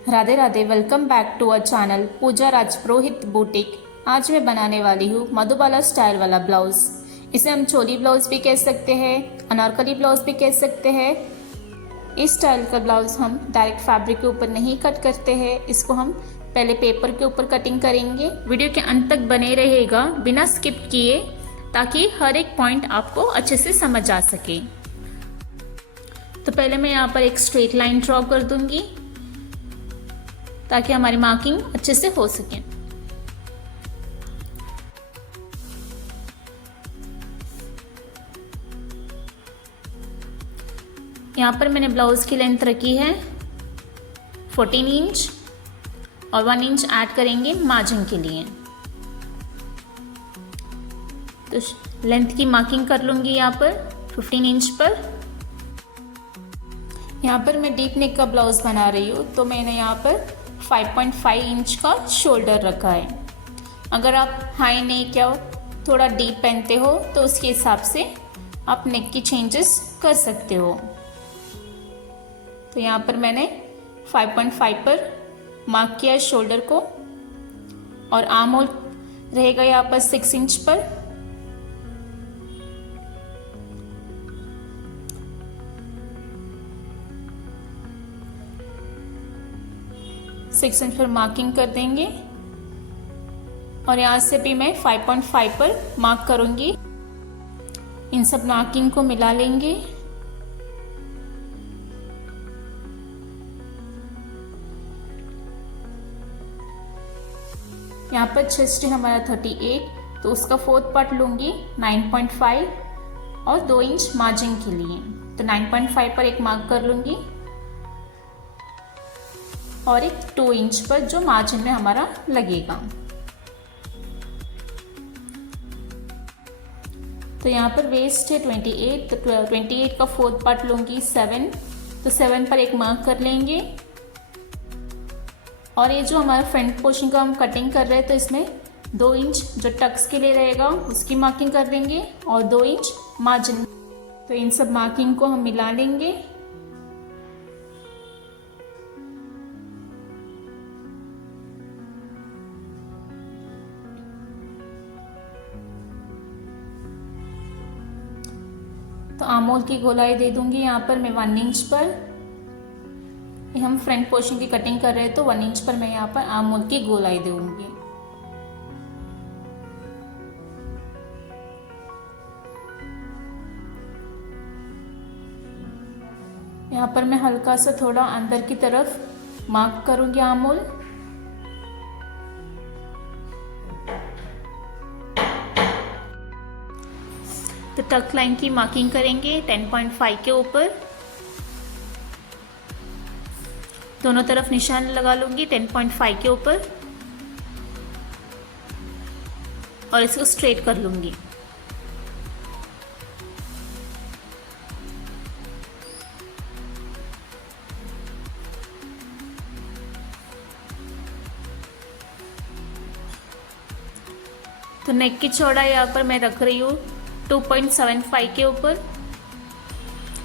Radhe Radhe. Welcome back to our channel Pooja Rajpurohit boutique. आज मैं बनाने वाली हूँ मधुबाला स्टाइल वाला ब्लाउज। इसे हम चोली ब्लाउज भी कह सकते हैं, अनारकली ब्लाउज भी कह सकते हैं। इस स्टाइल का ब्लाउज हम डायरेक्ट फैब्रिक के ऊपर नहीं कट करते हैं, इसको हम पहले पेपर के ऊपर कटिंग करेंगे। वीडियो के अंत तक बने रहेगा बिना स्किप किए, ताकि हर एक पॉइंट आपको अच्छे से समझ आ सके। तो पहले मैं यहाँ पर एक स्ट्रेट लाइन ड्रॉ कर दूंगी ताकि हमारी मार्किंग अच्छे से हो सके। यहाँ पर मैंने ब्लाउज की लेंथ रखी है 14 इंच और 1 इंच ऐड करेंगे मार्जिन के लिए। तो लेंथ की मार्किंग कर लूंगी यहाँ पर 15 इंच पर। यहाँ पर मैं डीप नेक का ब्लाउज बना रही हूँ, तो मैंने यहाँ पर 5.5 इंच का शोल्डर रखा है। अगर आप हाई नेक या थोड़ा डीप पहनते हो तो उसके हिसाब से आप नेक की चेंजेस कर सकते हो। तो यहाँ पर मैंने 5.5 पर मार्क किया है शोल्डर को, और आर्म होल रहेगा यहाँ पर 6 इंच पर। सिक्स इंच पर मार्किंग कर देंगे, और यहाँ से भी मैं 5.5 पर मार्क करूंगी। इन सब मार्किंग को मिला लेंगे। यहाँ पर चेस्ट है हमारा 38, तो उसका 4th पार्ट लूंगी 9.5 और 2 इंच मार्जिन के लिए। तो 9.5 पर एक मार्क कर लूंगी और एक 2 इंच पर जो मार्जिन में हमारा लगेगा। तो यहाँ पर वेस्ट है 28, तो 28 का 4th पार्ट लूंगी 7, तो 7 पर एक मार्क कर लेंगे। और ये जो हमारा फ्रंट पोर्शन का हम कटिंग कर रहे हैं, तो इसमें 2 इंच जो टक्स के लिए रहेगा उसकी मार्किंग कर देंगे और 2 इंच मार्जिन। तो इन सब मार्किंग को हम मिला लेंगे। तो आर्म होल की गोलाई दे दूंगी यहाँ पर मैं 1 इंच पर। हम फ्रंट पोर्शन की कटिंग कर रहे हैं, तो 1 इंच पर मैं यहाँ पर आर्म होल की गोलाई दूंगी। यहाँ पर मैं हल्का सा थोड़ा अंदर की तरफ मार्क करूंगी आर्म होल। तो टक लाइन की मार्किंग करेंगे 10.5 के ऊपर। दोनों तरफ निशान लगा लूंगी 10.5 के ऊपर, और इसको स्ट्रेट कर लूंगी। तो नेक की चौड़ाई यहाँ पर मैं रख रही हूँ 2.75 के ऊपर।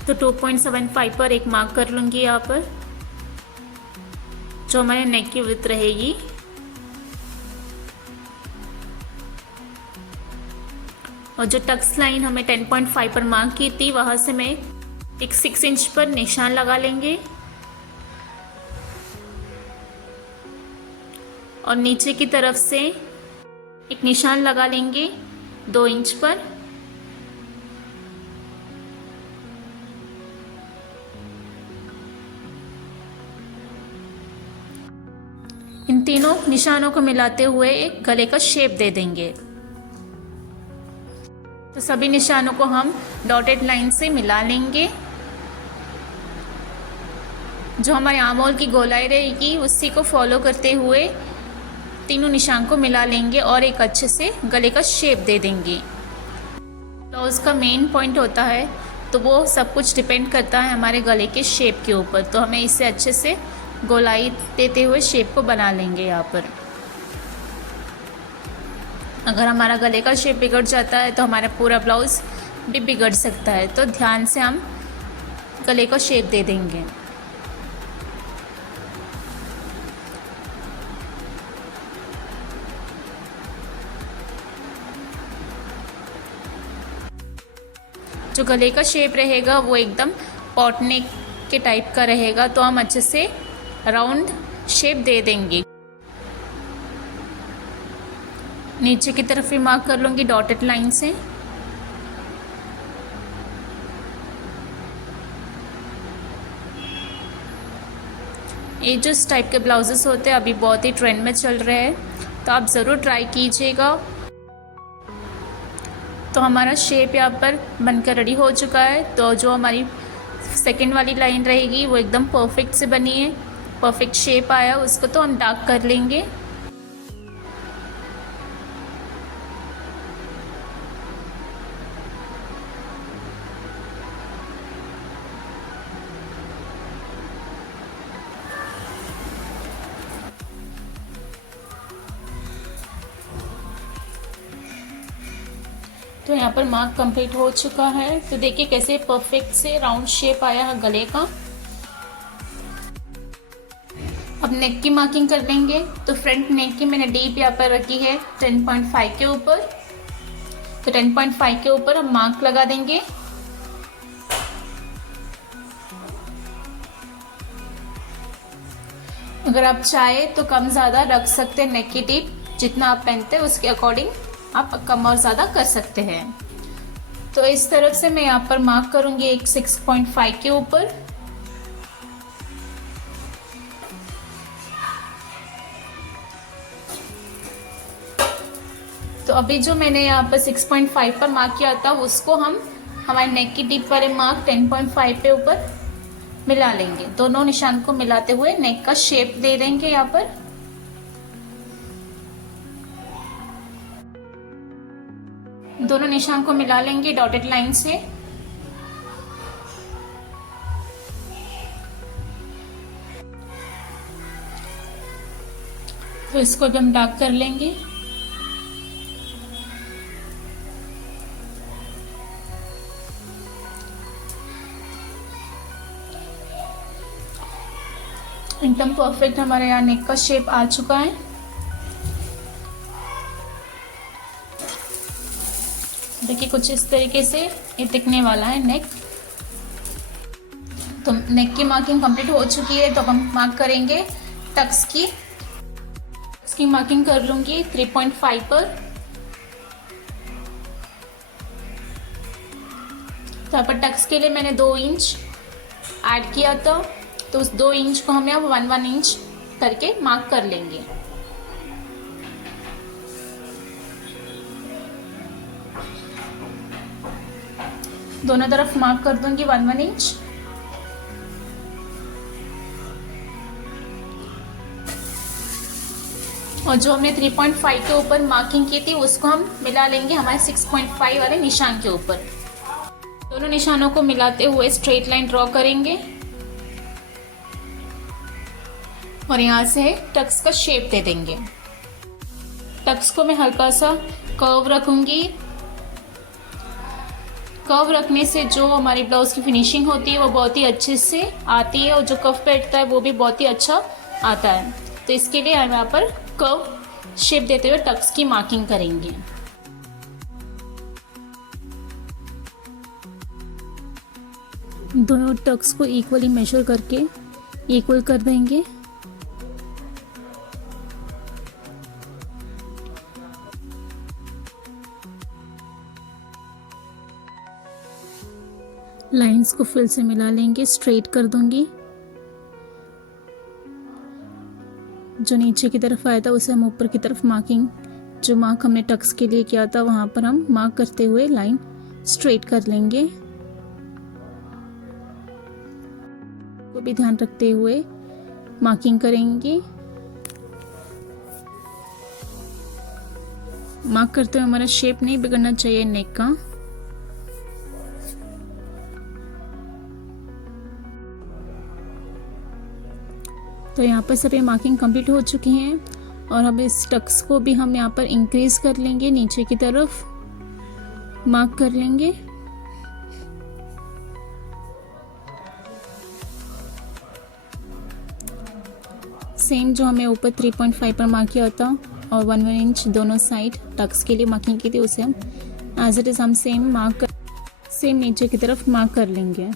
तो 2.75 पर एक मार्क कर लूंगी यहाँ पर, जो हमारे नेक की विड्थ रहेगी। और जो टक्स लाइन हमें 10.5 पर मार्क की थी, वहां से मैं एक 6 इंच पर निशान लगा लेंगे, और नीचे की तरफ से एक निशान लगा लेंगे 2 इंच पर। इन तीनों निशानों को मिलाते हुए एक गले का शेप दे देंगे। तो सभी निशानों को हम डॉटेड लाइन से मिला लेंगे। जो हमारे आर्म होल की गोलाई रहेगी उसी को फॉलो करते हुए तीनों निशान को मिला लेंगे और एक अच्छे से गले का शेप दे देंगे। ब्लाउज का मेन पॉइंट होता है, तो वो सब कुछ डिपेंड करता है हमारे गले के शेप के ऊपर। तो हमें इसे अच्छे से गोलाई देते हुए शेप को बना लेंगे यहाँ पर। अगर हमारा गले का शेप बिगड़ जाता है तो हमारा पूरा ब्लाउज भी बिगड़ सकता है। तो ध्यान से हम गले को शेप दे देंगे। जो गले का शेप रहेगा वो एकदम पॉट नेक के टाइप का रहेगा, तो हम अच्छे से राउंड शेप दे देंगे। नीचे की तरफ भी मार्क कर लूँगी डॉटेड लाइन से। ये जो इस टाइप के ब्लाउजेस होते हैं अभी बहुत ही ट्रेंड में चल रहे हैं, तो आप ज़रूर ट्राई कीजिएगा। तो हमारा शेप यहाँ पर बनकर रेडी हो चुका है। तो जो हमारी सेकंड वाली लाइन रहेगी वो एकदम परफेक्ट से बनी है, परफेक्ट शेप आया, उसको तो हम डार्क कर लेंगे। तो यहाँ पर मार्क कंप्लीट हो चुका है। तो देखिए कैसे परफेक्ट से राउंड शेप आया है गले का। अब नेक की मार्किंग कर देंगे। तो फ्रंट नेक की मैंने डीप यहाँ पर रखी है 10.5 के ऊपर। तो 10.5 के ऊपर हम मार्क लगा देंगे। अगर आप चाहे तो कम ज़्यादा रख सकते हैं नेक की डीप, जितना आप पहनते हैं उसके अकॉर्डिंग आप कम और ज़्यादा कर सकते हैं। तो इस तरफ से मैं यहाँ पर मार्क करूँगी एक 6.5 के ऊपर। तो अभी जो मैंने यहाँ पर 6.5 पर मार्क किया था उसको हम हमारे नेक की डीप वाले मार्क 10.5 पे ऊपर मिला लेंगे। दोनों निशान को मिलाते हुए नेक का शेप दे देंगे। यहाँ पर दोनों निशान को मिला लेंगे डॉटेड लाइन से। तो इसको भी हम डार्क कर लेंगे। एकदम परफेक्ट हमारे यहाँ नेक का शेप आ चुका है। देखिए कुछ इस तरीके से ये दिखने वाला है नेक। तो नेक की मार्किंग कंप्लीट हो चुकी है। तो अब हम मार्क करेंगे टक्स की। इसकी मार्किंग कर लूंगी 3.5 पर। तो यहाँ पर टक्स के लिए मैंने 2 इंच ऐड किया था, तो उस 2 इंच को हम यहाँ 1 इंच करके मार्क कर लेंगे। दोनों तरफ मार्क कर दूंगी 1 इंच। और जो हमने 3.5 के ऊपर मार्किंग की थी उसको हम मिला लेंगे हमारे 6.5 वाले निशान के ऊपर। दोनों निशानों को मिलाते हुए स्ट्रेट लाइन ड्रॉ करेंगे और यहाँ से टक्स का शेप दे देंगे। टक्स को मैं हल्का सा कर्व रखूंगी। कर्व रखने से जो हमारी ब्लाउज की फिनिशिंग होती है वो बहुत ही अच्छे से आती है और जो कफ बैठता है वो भी बहुत ही अच्छा आता है। तो इसके लिए हम यहाँ पर कर्व शेप देते हुए टक्स की मार्किंग करेंगे। दोनों टक्स को इक्वली मेजर करके इक्वल कर देंगे। लाइंस को फिर से मिला लेंगे, स्ट्रेट कर दूंगी। जो नीचे की तरफ आया था उसे हम ऊपर की तरफ मार्किंग, जो मार्क हमने टक्स के लिए किया था वहां पर हम मार्क करते हुए लाइन स्ट्रेट कर लेंगे। को भी ध्यान रखते हुए मार्किंग करेंगे। मार्क करते हुए हमारा शेप नहीं बिगड़ना चाहिए नेक का। तो यहाँ पर सभी मार्किंग कंप्लीट हो चुकी हैं और अब इस टक्स को भी हम यहाँ पर इंक्रीज कर लेंगे, नीचे की तरफ मार्क कर लेंगे। सेम जो हमें ऊपर 3.5 पर मार्क किया था और 1 इंच दोनों साइड टक्स के लिए मार्किंग की थी उसे हम एज इट इज हम सेम मार्क कर सेम नीचे की तरफ मार्क कर लेंगे।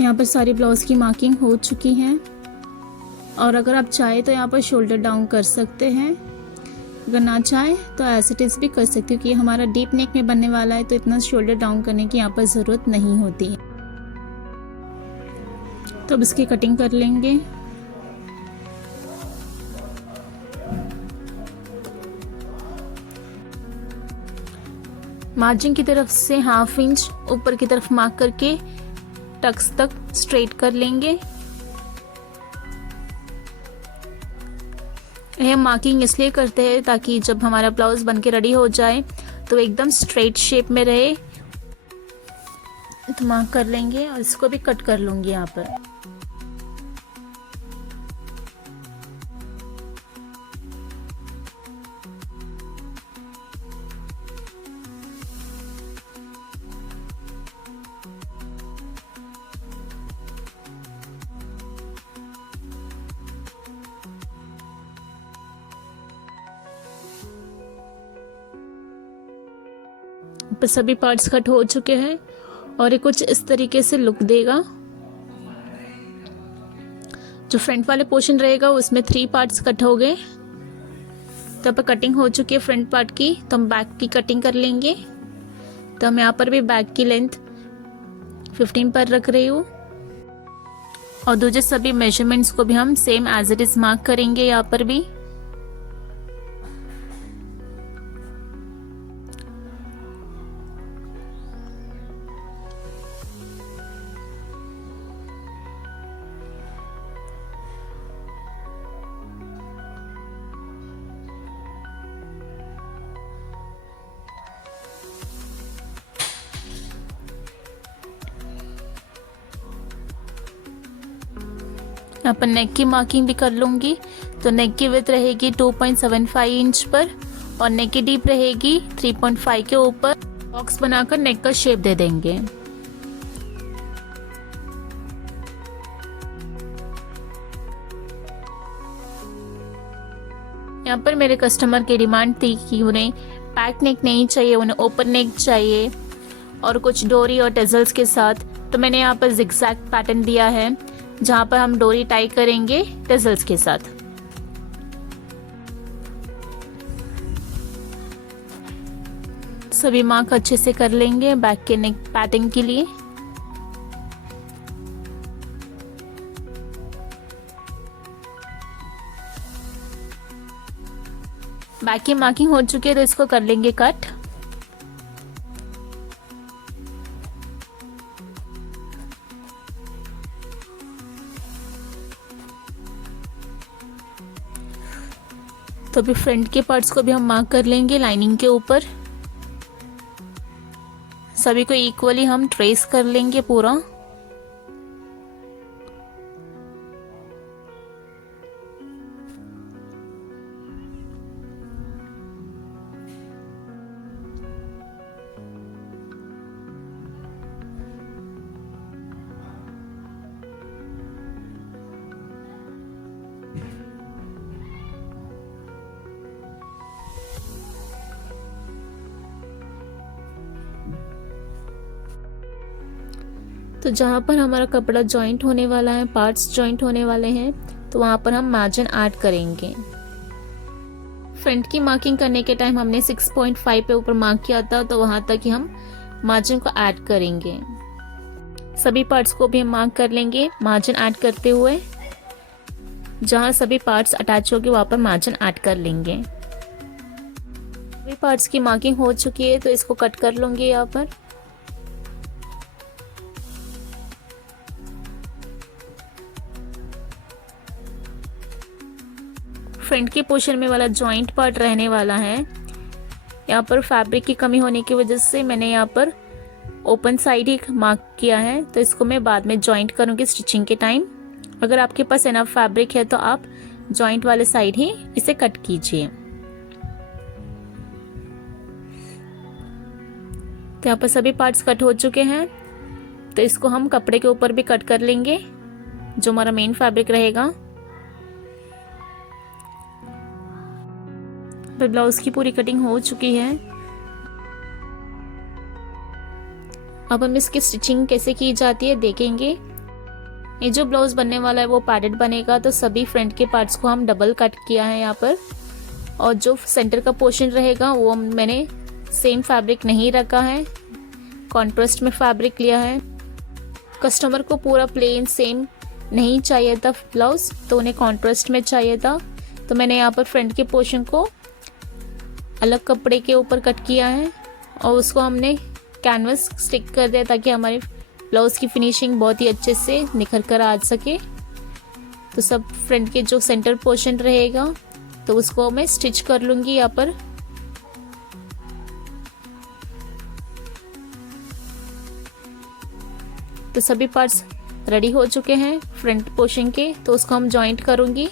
यहाँ पर सारी ब्लाउज की मार्किंग हो चुकी है और अगर आप चाहे तो यहाँ पर शोल्डर डाउन कर सकते हैं, अगर ना चाहे तो एज इट इज़ भी कर सकते हो, क्योंकि हमारा डीप नेक में बनने वाला है तो इतना शोल्डर डाउन करने की यहाँ पर ज़रूरत नहीं होती है। तो अब इसकी कटिंग कर लेंगे। मार्जिन की तरफ से 1/2 इंच ऊपर की तरफ मार्क करके टक्स तक स्ट्रेट कर लेंगे। यह मार्किंग इसलिए करते हैं ताकि जब हमारा ब्लाउज बनके रेडी हो जाए तो एकदम स्ट्रेट शेप में रहे। तो मार्क कर लेंगे और इसको भी कट कर लूंगी यहाँ पर। पर सभी पार्ट्स कट हो चुके हैं और ये कुछ इस तरीके से लुक देगा। जो फ्रंट वाले पोर्शन रहेगा उसमें 3 पार्ट्स कट हो गए। तो अब कटिंग हो चुकी है फ्रंट पार्ट की, तो हम बैक की कटिंग कर लेंगे। तो हम यहाँ पर भी बैक की लेंथ 15 पर रख रही हूँ और दूसरे सभी मेजरमेंट्स को भी हम same as it is mark करेंगे यहाँ पर भी। यहाँ पर नेक की मार्किंग भी कर लूँगी। तो नेक की विड्थ रहेगी 2.75 इंच पर और नेक की डीप रहेगी 3.5 के ऊपर। बॉक्स बनाकर नेक का शेप दे देंगे। यहाँ पर मेरे कस्टमर की डिमांड थी कि उन्हें पैक नेक नहीं चाहिए, उन्हें ओपन नेक चाहिए और कुछ डोरी और टेजल्स के साथ। तो मैंने यहाँ पर जिगजैग पैटर्न दिया है जहाँ पर हम डोरी टाई करेंगे टेजल्स के साथ। सभी मार्क अच्छे से कर लेंगे बैक के नेक पैटर्न के लिए। बैक की मार्किंग हो चुकी है तो इसको कर लेंगे कट। तो अभी फ्रंट के पार्ट्स को भी हम मार्क कर लेंगे लाइनिंग के ऊपर। सभी को इक्वली हम ट्रेस कर लेंगे पूरा। तो जहाँ पर हमारा कपड़ा जॉइंट होने वाला है, पार्ट्स जॉइंट होने वाले हैं, तो वहाँ पर हम मार्जिन ऐड करेंगे। फ्रंट की मार्किंग करने के टाइम हमने 6.5 पे ऊपर मार्क किया था, तो वहाँ तक ही हम मार्जिन को ऐड करेंगे। सभी पार्ट्स को भी हम मार्क कर लेंगे मार्जिन ऐड करते हुए। जहाँ सभी पार्ट्स अटैच होंगे वहाँ पर मार्जिन ऐड कर लेंगे। सभी पार्ट्स की मार्किंग हो चुकी है तो इसको कट कर लूँगी यहाँ पर। फ्रंट के पोर्शन में वाला जॉइंट पार्ट रहने वाला है। यहाँ पर फैब्रिक की कमी होने की वजह से मैंने यहाँ पर ओपन साइड ही मार्क किया है, तो इसको मैं बाद में जॉइंट करूँगी स्टिचिंग के टाइम। अगर आपके पास इनफ फैब्रिक है तो आप जॉइंट वाले साइड ही इसे कट कीजिए। तो यहाँ पर सभी पार्ट्स कट हो चुके हैं, तो इसको हम कपड़े के ऊपर भी कट कर लेंगे जो हमारा मेन फैब्रिक रहेगा। पर ब्लाउज की पूरी कटिंग हो चुकी है। अब हम इसकी स्टिचिंग कैसे की जाती है देखेंगे। ये जो ब्लाउज बनने वाला है वो पैडेड बनेगा, तो सभी फ्रंट के पार्ट्स को हम डबल कट किया है यहाँ पर। और जो सेंटर का पोर्शन रहेगा वो मैंने सेम फैब्रिक नहीं रखा है, कॉन्ट्रास्ट में फैब्रिक लिया है। कस्टमर को पूरा प्लेन सेम नहीं चाहिए था ब्लाउज, तो उन्हें कॉन्ट्रास्ट में चाहिए था, तो मैंने यहाँ पर फ्रंट के पोर्शन को अलग कपड़े के ऊपर कट किया है और उसको हमने कैनवस स्टिक कर दिया ताकि हमारे ब्लाउज की फिनिशिंग बहुत ही अच्छे से निखर कर आ सके। तो सब फ्रंट के जो सेंटर पोर्शन रहेगा तो उसको मैं स्टिच कर लूँगी यहाँ पर। तो सभी पार्ट्स रेडी हो चुके हैं फ्रंट पोर्शन के, तो उसको हम जॉइंट करूँगी।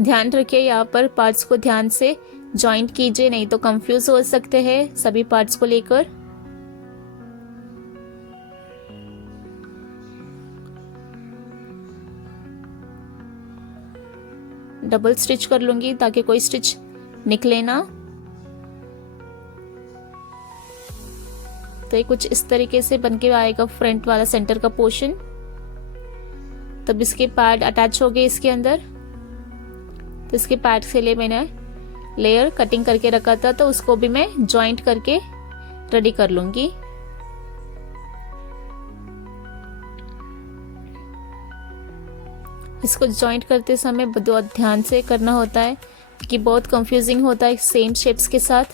ध्यान रखिए यहाँ पर पार्ट्स को ध्यान से जॉइंट कीजिए, नहीं तो कंफ्यूज हो सकते हैं सभी पार्ट्स को लेकर। डबल स्टिच कर लूंगी ताकि कोई स्टिच निकले ना। तो ये कुछ इस तरीके से बनके आएगा फ्रंट वाला सेंटर का पोर्शन। तब इसके पैड अटैच हो गए इसके अंदर, तो इसके पैड के लिए मैंने लेयर कटिंग करके रखा था, तो उसको भी मैं जॉइंट करके रेडी कर लूंगी। इसको जॉइंट करते समय बहुत ध्यान से करना होता है कि बहुत कंफ्यूजिंग होता है सेम शेप्स के साथ।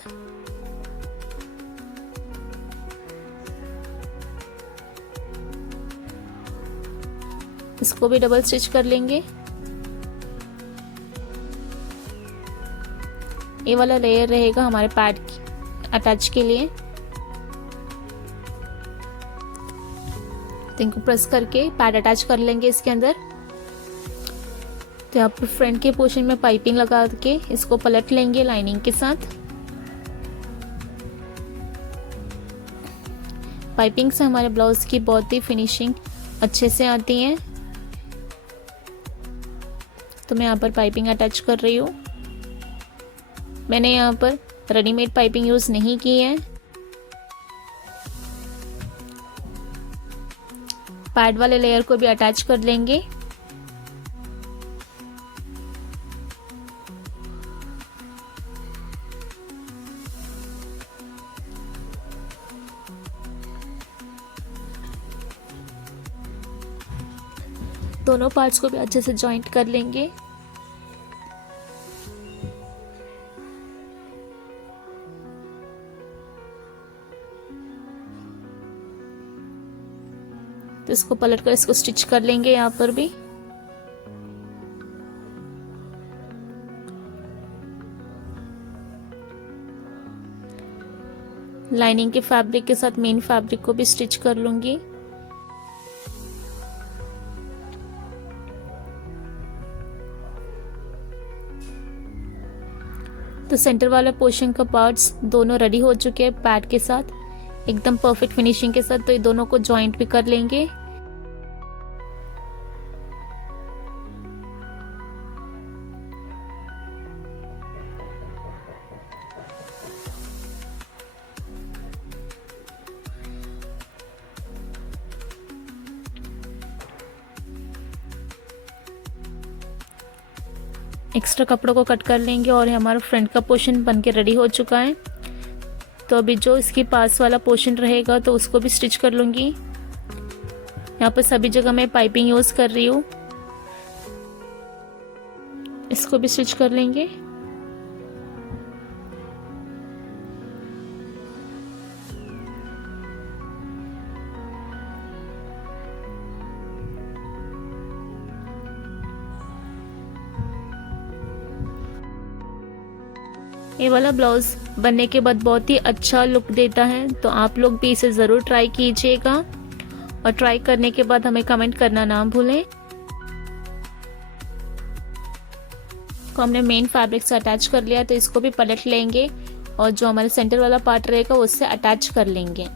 इसको भी डबल स्टिच कर लेंगे। ये वाला लेयर रहेगा हमारे पैड अटैच के लिए, तो इनको प्रेस करके पैड अटैच कर लेंगे इसके अंदर। तो यहाँ पर फ्रंट के पोर्शन में पाइपिंग लगा के इसको पलट लेंगे लाइनिंग के साथ। पाइपिंग से हमारे ब्लाउज की बहुत ही फिनिशिंग अच्छे से आती है। तो मैं यहाँ पर पाइपिंग अटैच कर रही हूँ। मैंने यहाँ पर रेडीमेड पाइपिंग यूज नहीं की है। पैड वाले लेयर को भी अटैच कर लेंगे। दोनों पार्ट्स को भी अच्छे से जॉइंट कर लेंगे। तो इसको पलट कर इसको स्टिच कर लेंगे यहाँ पर भी। लाइनिंग के फैब्रिक के साथ मेन फैब्रिक को भी स्टिच कर लूंगी। तो सेंटर वाला पोर्शन का पार्ट्स दोनों रेडी हो चुके हैं पैड के साथ, एकदम परफेक्ट फिनिशिंग के साथ। तो ये दोनों को जॉइंट भी कर लेंगे। एक्स्ट्रा कपड़ों को कट कर लेंगे और हमारा फ्रंट का पोर्शन बनके रेडी हो चुका है। तो अभी जो इसके पास वाला पोर्शन रहेगा तो उसको भी स्टिच कर लूंगी। यहाँ पर सभी जगह मैं पाइपिंग यूज कर रही हूँ। इसको भी स्टिच कर लेंगे। ये वाला ब्लाउज बनने के बाद बहुत ही अच्छा लुक देता है, तो आप लोग भी इसे ज़रूर ट्राई कीजिएगा और ट्राई करने के बाद हमें कमेंट करना ना भूलें। को हमने मेन फैब्रिक से अटैच कर लिया, तो इसको भी पलट लेंगे और जो हमारे सेंटर वाला पार्ट रहेगा उससे अटैच कर लेंगे।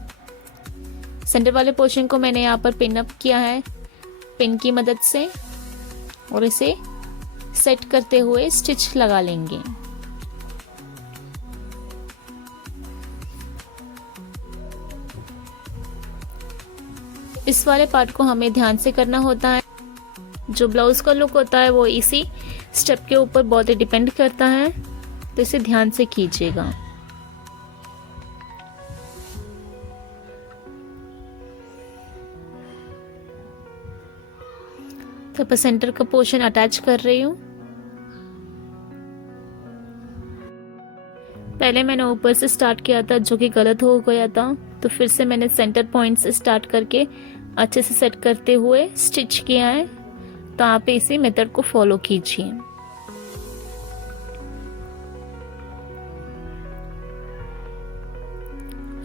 सेंटर वाले पोर्शन को मैंने यहाँ पर पिन अप किया है पिन की मदद से और इसे सेट करते हुए स्टिच लगा लेंगे। इस वाले पार्ट को हमें ध्यान से करना होता है। जो ब्लाउज का लुक होता है वो इसी स्टेप के ऊपर बहुत ही डिपेंड करता है, तो इसे ध्यान से कीजिएगा। तो मैं सेंटर का पोर्शन अटैच कर रही हूँ। पहले मैंने ऊपर से स्टार्ट किया था जो कि गलत हो गया था, तो फिर से मैंने सेंटर पॉइंट से स्टार्ट करके अच्छे से सेट करते हुए स्टिच किया है। तो आप इसी मेथड को फॉलो कीजिए।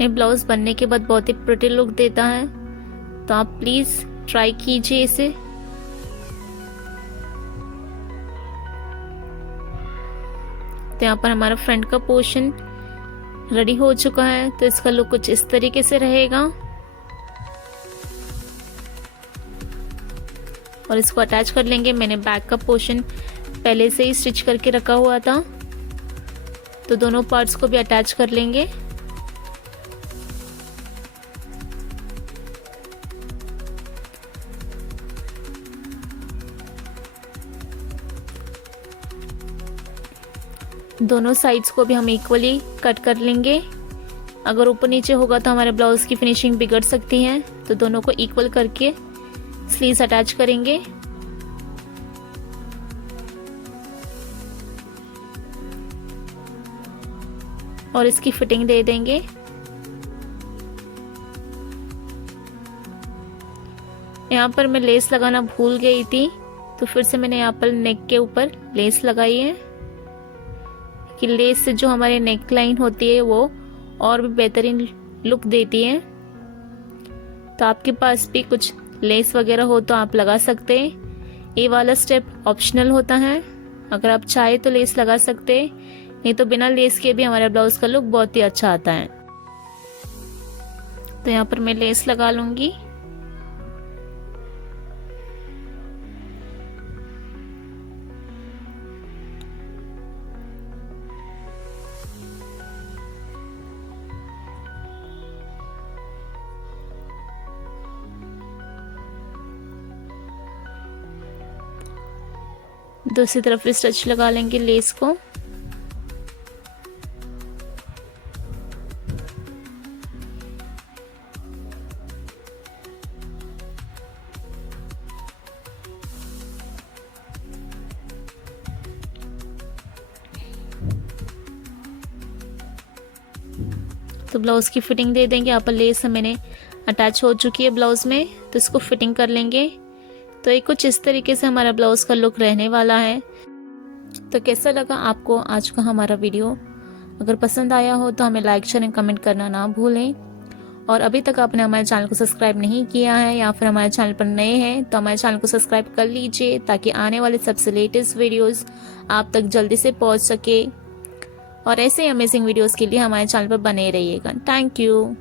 ये ब्लाउज बनने के बाद बहुत ही प्रिटी लुक देता है, तो आप प्लीज ट्राई कीजिए इसे। तो यहाँ पर हमारा फ्रंट का पोर्शन रेडी हो चुका है, तो इसका लुक कुछ इस तरीके से रहेगा और इसको अटैच कर लेंगे। मैंने बैक का पोर्शन पहले से ही स्टिच करके रखा हुआ था, तो दोनों पार्ट्स को भी अटैच कर लेंगे। दोनों साइड्स को भी हम इक्वली कट कर लेंगे। अगर ऊपर नीचे होगा तो हमारे ब्लाउज की फिनिशिंग बिगड़ सकती है, तो दोनों को इक्वल करके स्लीव्स अटैच करेंगे। और इसकी फिटिंग दे देंगे। यहाँ पर मैं लेस लगाना भूल गई थी, तो फिर से मैंने यहाँ पर नेक के ऊपर लेस लगाई है कि लेस से जो हमारी नेक लाइन होती है वो और भी बेहतरीन लुक देती है। तो आपके पास भी कुछ लेस वगैरह हो तो आप लगा सकते हैं। ये वाला स्टेप ऑप्शनल होता है, अगर आप चाहे तो लेस लगा सकते हैं, नहीं तो बिना लेस के भी हमारे ब्लाउज का लुक बहुत ही अच्छा आता है। तो यहाँ पर मैं लेस लगा लूंगी। दूसरी तरफ भी स्टिच लगा लेंगे लेस को। तो ब्लाउज की फिटिंग दे देंगे। यहाँ पर लेस मैंने अटैच हो चुकी है ब्लाउज में, तो इसको फिटिंग कर लेंगे। तो ये कुछ इस तरीके से हमारा ब्लाउज का लुक रहने वाला है। तो कैसा लगा आपको आज का हमारा वीडियो? अगर पसंद आया हो तो हमें लाइक शेयर एंड कमेंट करना ना भूलें। और अभी तक आपने हमारे चैनल को सब्सक्राइब नहीं किया है या फिर हमारे चैनल पर नए हैं तो हमारे चैनल को सब्सक्राइब कर लीजिए, ताकि आने वाले सबसे लेटेस्ट वीडियोस आप तक जल्दी से पहुंच सके। और ऐसे अमेजिंग वीडियोस के लिए हमारे चैनल पर बने रहिएगा। Thank you.